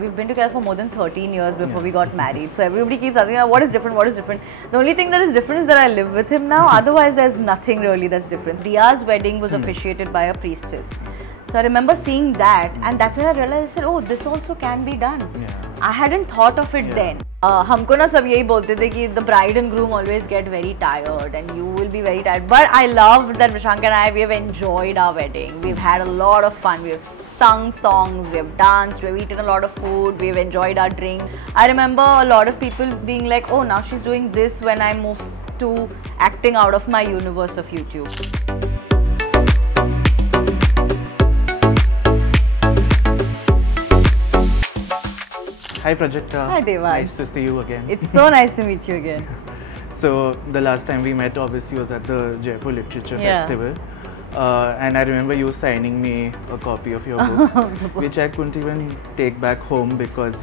We've been together for more than 13 years before we got married. So everybody keeps asking, what is different, what is different? The only thing that is different is that I live with him now. Otherwise, there's nothing really that's different. Diya's wedding was officiated by a priestess. So I remember seeing that, and that's when I realized, I said, oh, this also can be done. I hadn't thought of it then. हमको ना सब यही बोलते थे कि the bride and groom always get very tired and you will be very tired. But I loved that Vishank and I, we have enjoyed our wedding. We've had a lot of fun. We've sung songs, we have danced, we've eaten a lot of food, we've enjoyed our drink. I remember a lot of people being like, oh, now she's doing this when I moved to acting out of my universe of YouTube. Hi Prajakta. Hi Devansh. Nice to see you again. It's so nice to meet you again. So the last time we met obviously was at the Jaipur Literature Festival. And I remember you signing me a copy of your book, which I couldn't even take back home because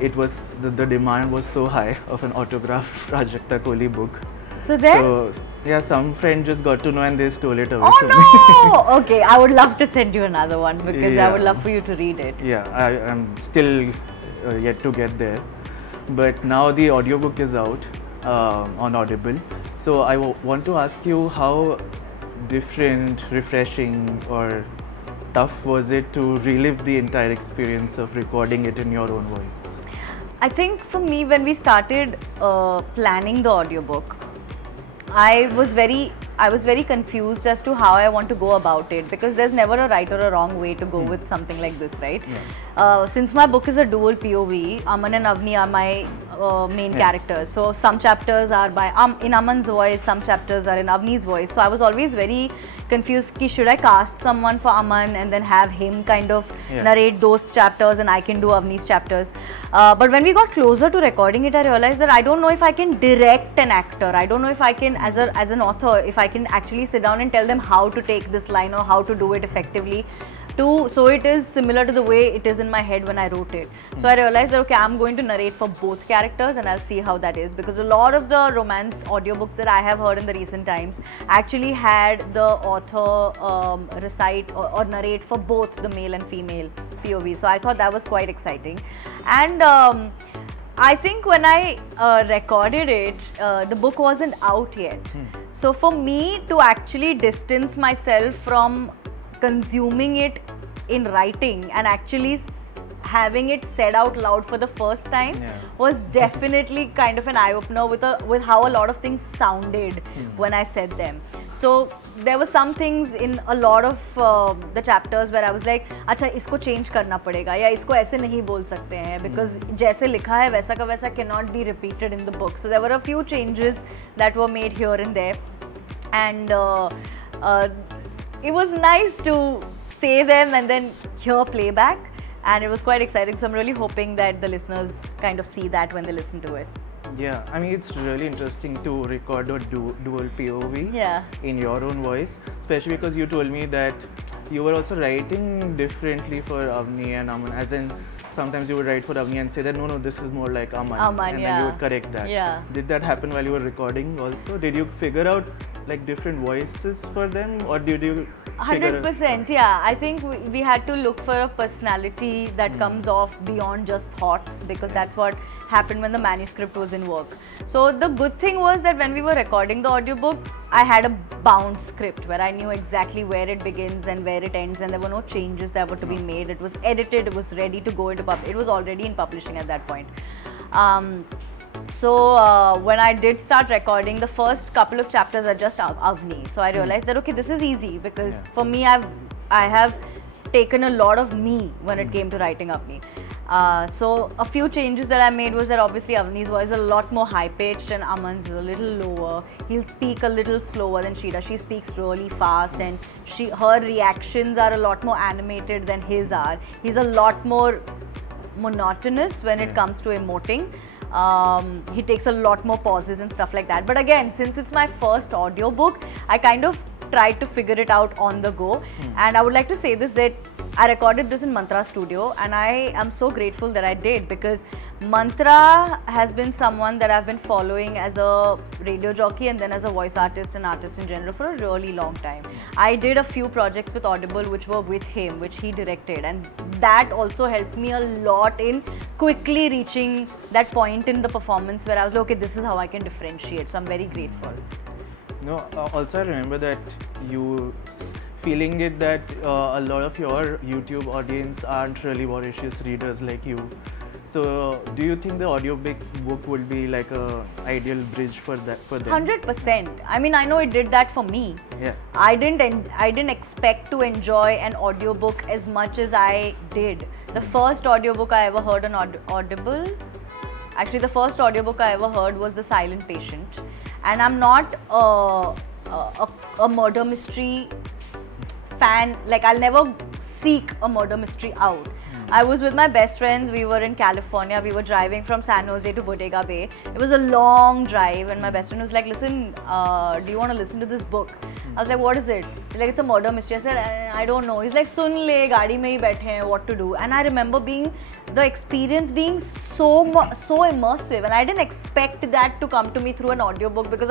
it was the demand was so high of an autographed Prajakta Kohli book. So yeah, some friend just got to know and they stole it away from me. Oh no! Okay, I would love to send you another one because I would love for you to read it. Yeah, I am still yet to get there, but now the audiobook is out on Audible. So I want to ask you, how different, refreshing or tough was it to relive the entire experience of recording it in your own voice? I think for me, when we started planning the audiobook, I was very confused as to how I want to go about it, because there's never a right or a wrong way to go with something like this, right? Since my book is a dual POV, Aman and Avni are my main characters. So some chapters are by in Aman's voice, some chapters are in Avni's voice. So I was always very confused, should I cast someone for Aman and then have him kind of narrate those chapters and I can do Avni's chapters. But when we got closer to recording it, I realized that I don't know if I can direct an actor. I don't know if I can, as an author, if I can actually sit down and tell them how to take this line or how to do it effectively, so it is similar to the way it is in my head when I wrote it. So I realized that, okay, I'm going to narrate for both characters and I'll see how that is, because a lot of the romance audiobooks that I have heard in the recent times actually had the author recite or narrate for both the male and female POV. So I thought that was quite exciting. And I think when I recorded it, the book wasn't out yet. So for me to actually distance myself from consuming it in writing and actually having it said out loud for the first time was definitely kind of an eye-opener with how a lot of things sounded when I said them. So there were some things in a lot of the chapters where I was like, अच्छा इसको change करना पड़ेगा या इसको ऐसे नहीं बोल सकते हैं, because जैसे लिखा है वैसा का वैसा cannot be repeated in the book. So there were a few changes that were made here and there, and it was nice to say them and then hear playback, and it was quite exciting. So I'm really hoping that the listeners kind of see that when they listen to it. Yeah, I mean, it's really interesting to record a dual POV in your own voice, especially because you told me that you were also writing differently for Avni and Aman, as in sometimes you would write for Avni and say that no, this is more like Aman, and then you would correct that. Did that happen while you were recording also? Did you figure out like different voices for them, or did you 100%, yeah. I think we had to look for a personality that comes off beyond just thoughts, because that's what happened when the manuscript was in work. So the good thing was that when we were recording the audiobook, I had a bound script where I knew exactly where it begins and where it ends, and there were no changes that were to be made. It was edited, it was ready to go into it was already in publishing at that point. So when I did start recording, the first couple of chapters are just Avni. So I realized that, okay, this is easy, because for me, I have taken a lot of me when it came to writing Avni. So a few changes that I made was that obviously Avni's voice is a lot more high-pitched and Aman's is a little lower. He'll speak a little slower than she does. She speaks really fast, and her reactions are a lot more animated than his are. He's a lot more monotonous when it comes to emoting. He takes a lot more pauses and stuff like that. But again, since it's my first audiobook, I kind of tried to figure it out on the go. And I would like to say this, that I recorded this in Mantra Studio, and I am so grateful that I did, because Mantra has been someone that I've been following as a radio jockey and then as a voice artist and artist in general for a really long time. I did a few projects with Audible which were with him, which he directed, and that also helped me a lot in quickly reaching that point in the performance where I was like, okay, this is how I can differentiate. So I'm very grateful. No, also I remember that you feeling it that a lot of your YouTube audience aren't really voracious readers like you. So, do you think the audiobook would be like a ideal bridge for that for them? 100%. I mean, I know it did that for me. Yeah. I didn't expect to enjoy an audiobook as much as I did. The first audiobook I ever heard on Audible, actually the first audiobook I ever heard was The Silent Patient. And I'm not a murder mystery fan. Like, I'll never seek a murder mystery out. I was with my best friends. We were in California. We were driving from San Jose to Bodega Bay. It was a long drive, and my best friend was like, "Listen, do you want to listen to this book?" I was like, "What is it?" He's like, "It's a murder mystery." I said, "I don't know." He's like, "Sun le, gaadi mein hi baithe hain, what to do?" And I remember the experience being so immersive, and I didn't expect that to come to me through an audiobook because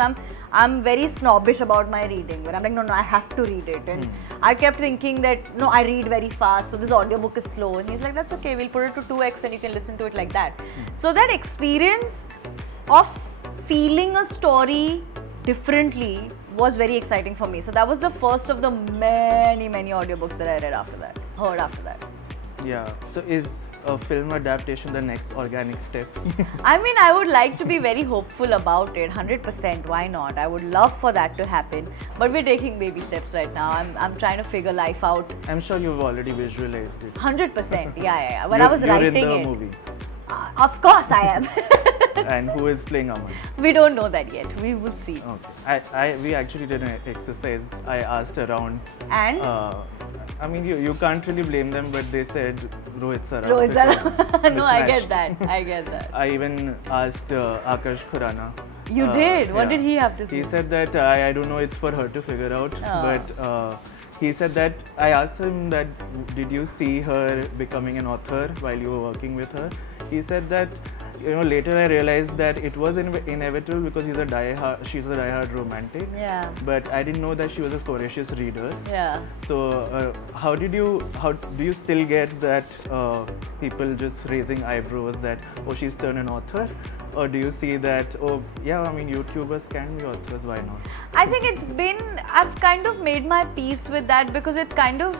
I'm very snobbish about my reading. But I'm like, no, I have to read it, and I kept thinking that no, I read very fast, so this audiobook is slow. And he's like, that's okay, we'll put it to 2x and you can listen to it like that. So that experience of feeling a story differently was very exciting for me. So that was the first of the many audiobooks that I heard after that. Yeah. So is a film adaptation the next organic step? I mean, I would like to be very hopeful about it. 100%. Why not? I would love for that to happen. But we're taking baby steps right now. I'm trying to figure life out. I'm sure you've already visualized it. 100%. Yeah. When I was writing it. You're in the movie. Of course I am. And who is playing Aman? We don't know that yet. We will see. Okay. We actually did an exercise. I asked around. And? I mean, you can't really blame them, but they said Rohit Saraf. Rohit Saraf. No, I get that. I even asked Akash Khurana. You did? What did he have to say? He said that I don't know, it's for her to figure out. But he said that I asked him that did you see her becoming an author while you were working with her? He said that later I realized that it was inevitable because she's a diehard romantic. Yeah. But I didn't know that she was a voracious reader. Yeah. So how do you still get that people just raising eyebrows that she's turned an author? Or do you see that YouTubers can be authors, why not? I think I've kind of made my peace with that because it's kind of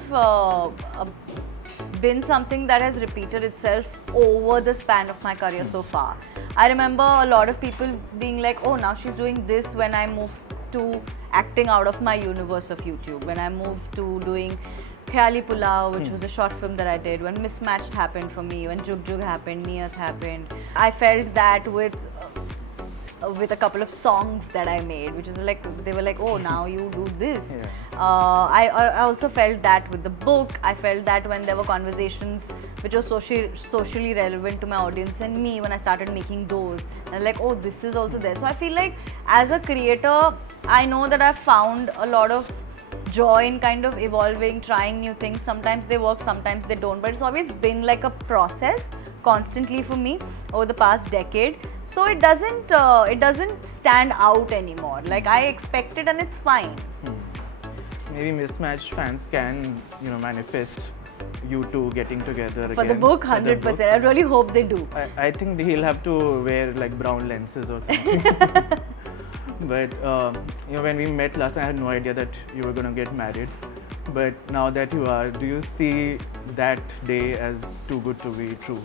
been something that has repeated itself over the span of my career so far. I remember a lot of people being like, oh, now she's doing this when I moved to acting out of my universe of YouTube, when I moved to doing Khayali Pulao, which was a short film that I did, when Mismatched happened for me, when Jug Jug happened, Niyat happened. I felt that with a couple of songs that I made, which is like, they were like, oh, now you do this. Yeah. I also felt that with the book. I felt that when there were conversations which were socially relevant to my audience and me, when I started making those, and like, oh, this is also there. So I feel like as a creator, I know that I've found a lot of joy in kind of evolving, trying new things. Sometimes they work, sometimes they don't, but it's always been like a process constantly for me over the past decade. So it doesn't stand out anymore. Like, I expect it and it's fine. Maybe Mismatched fans can manifest you two getting together for again. The book, 100%. I really hope they do. I think he'll have to wear like brown lenses or something. But when we met last time, I had no idea that you were gonna get married. But now that you are, do you see that day as too good to be true?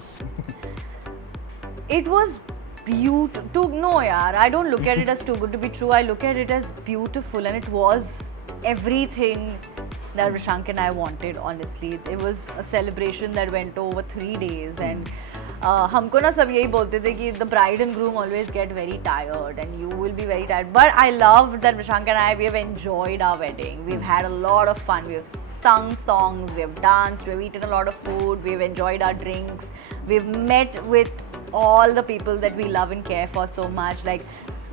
It was beautiful. No, yaar, I don't look at it as too good to be true. I look at it as beautiful, and it was everything that Rishank and I wanted, honestly. It was a celebration that went over 3 days, and हमको ना सब यही बोलते थे कि the bride and groom always get very tired and you will be very tired. But I love that Rishank and I, we have enjoyed our wedding. We've had a lot of fun. We've sung songs, we've danced, we've eaten a lot of food, we've enjoyed our drinks. We've met with all the people that we love and care for so much. Like,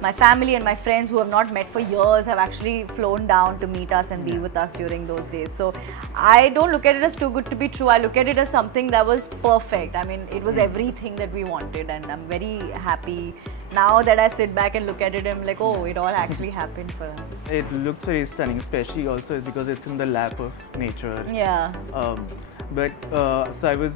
my family and my friends who have not met for years have actually flown down to meet us and be with us during those days. So I don't look at it as too good to be true. I look at it as something that was perfect. I mean, it was everything that we wanted, and I'm very happy now that I sit back and look at it. I'm like, oh, it all actually happened for us. It looks very stunning, especially also because it's in the lap of nature. Yeah. So I was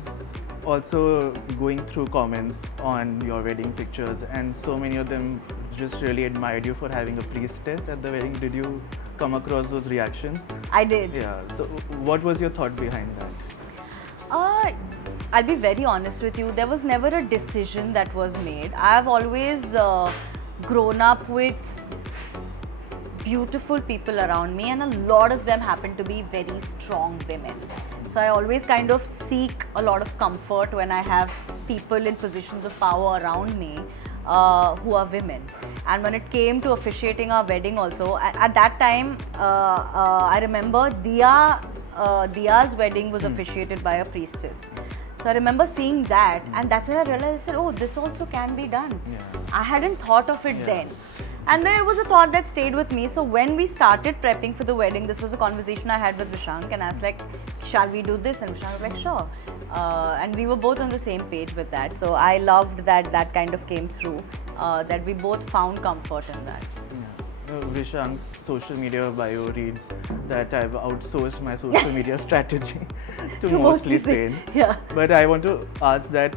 also going through comments on your wedding pictures, and so many of them just really admired you for having a priestess at the wedding. Did you come across those reactions? I did. Yeah. So what was your thought behind that? I'll be very honest with you. There was never a decision that was made. I've always grown up with beautiful people around me, and a lot of them happen to be very strong women. So I always kind of seek a lot of comfort when I have people in positions of power around me who are women. And when it came to officiating our wedding also, at that time I remember Diya's wedding was officiated by a priestess. So I remember seeing that, and that's when I realized, I said, oh, this also can be done. I hadn't thought of it then. And then it was a thought that stayed with me. So when we started prepping for the wedding, this was a conversation I had with Vishank, and I was like, shall we do this? And Vishank was like, sure. And we were both on the same page with that. So I loved that that kind of came through, that we both found comfort in that. Vishank's social media bio reads that I've outsourced my social media strategy to mostly Spain. But I want to ask that,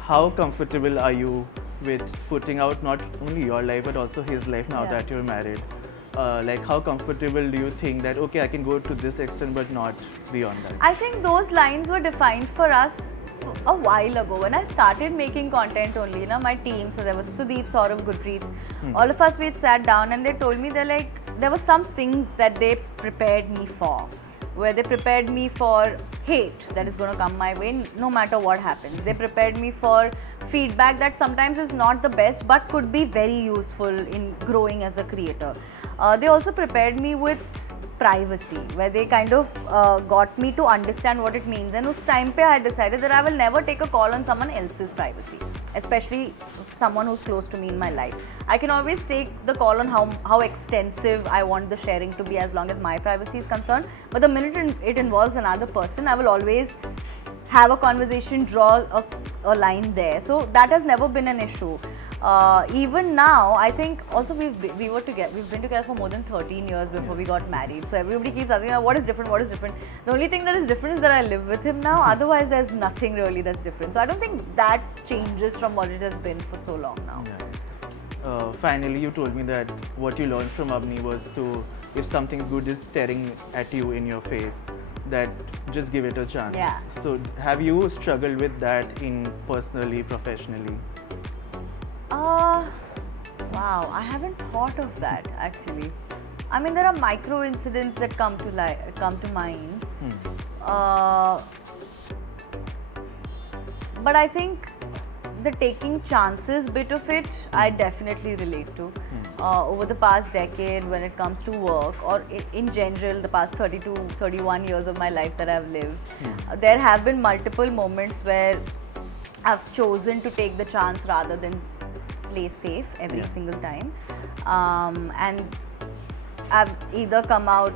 how comfortable are you with putting out not only your life but also his life now that you're married? Like, how comfortable do you think that, okay, I can go to this extent but not beyond that? I think those lines were defined for us a while ago. When I started making content only, my team, so there was Sudeep, Saurav, Gurpreet, all of us, we had sat down and they told me, there were some things that they prepared me for, where they prepared me for hate that is going to come my way no matter what happens. They prepared me for feedback that sometimes is not the best but could be very useful in growing as a creator. They also prepared me with privacy, where they kind of got me to understand what it means. And उस time पे I decided that I will never take a call on someone else's privacy, especially someone who's close to me in my life. I can always take the call on how extensive I want the sharing to be as long as my privacy is concerned. But the minute it involves another person, I will always have a conversation, draw a line there. So that has never been an issue. Even now, I think also we've been together for more than 13 years before we got married. So everybody keeps asking, what is different, what is different? The only thing that is different is that I live with him now. Otherwise, there's nothing really that's different. So I don't think that changes from what it has been for so long now. Finally, you told me that what you learned from Avni was to, if something good is staring at you in your face, that just give it a chance. So have you struggled with that personally, professionally? Wow, I haven't thought of that actually. I mean, there are micro incidents that come to mind. But I think the taking chances bit of it, I definitely relate to. Over the past decade, when it comes to work, or in general, the past 31 years of my life that I've lived, there have been multiple moments where I've chosen to take the chance rather than play safe every single time. And I've either come out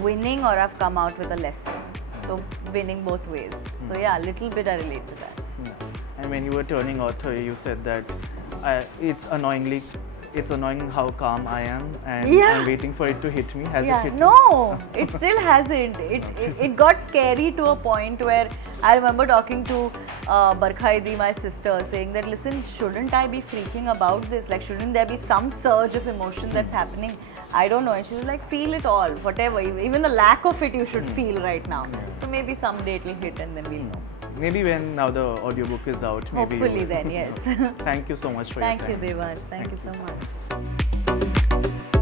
winning or I've come out with a lesson. So winning both ways. So yeah, a little bit I relate to that. And when you were turning author, you said that it's annoying how calm I am, and I'm waiting for it to hit me. Has it hit No, it still hasn't. It got scary to a point where I remember talking to Barkha, my sister, saying that, listen, shouldn't I be freaking about this? Like, shouldn't there be some surge of emotion that's happening? I don't know. And she was like, feel it all, whatever. Even the lack of it, you should feel right now. So maybe someday it will hit and then we'll know. Maybe when now the audiobook is out, maybe. Hopefully then, yes. Thank you so much for your time. Thank you, Devang. Thank you so much.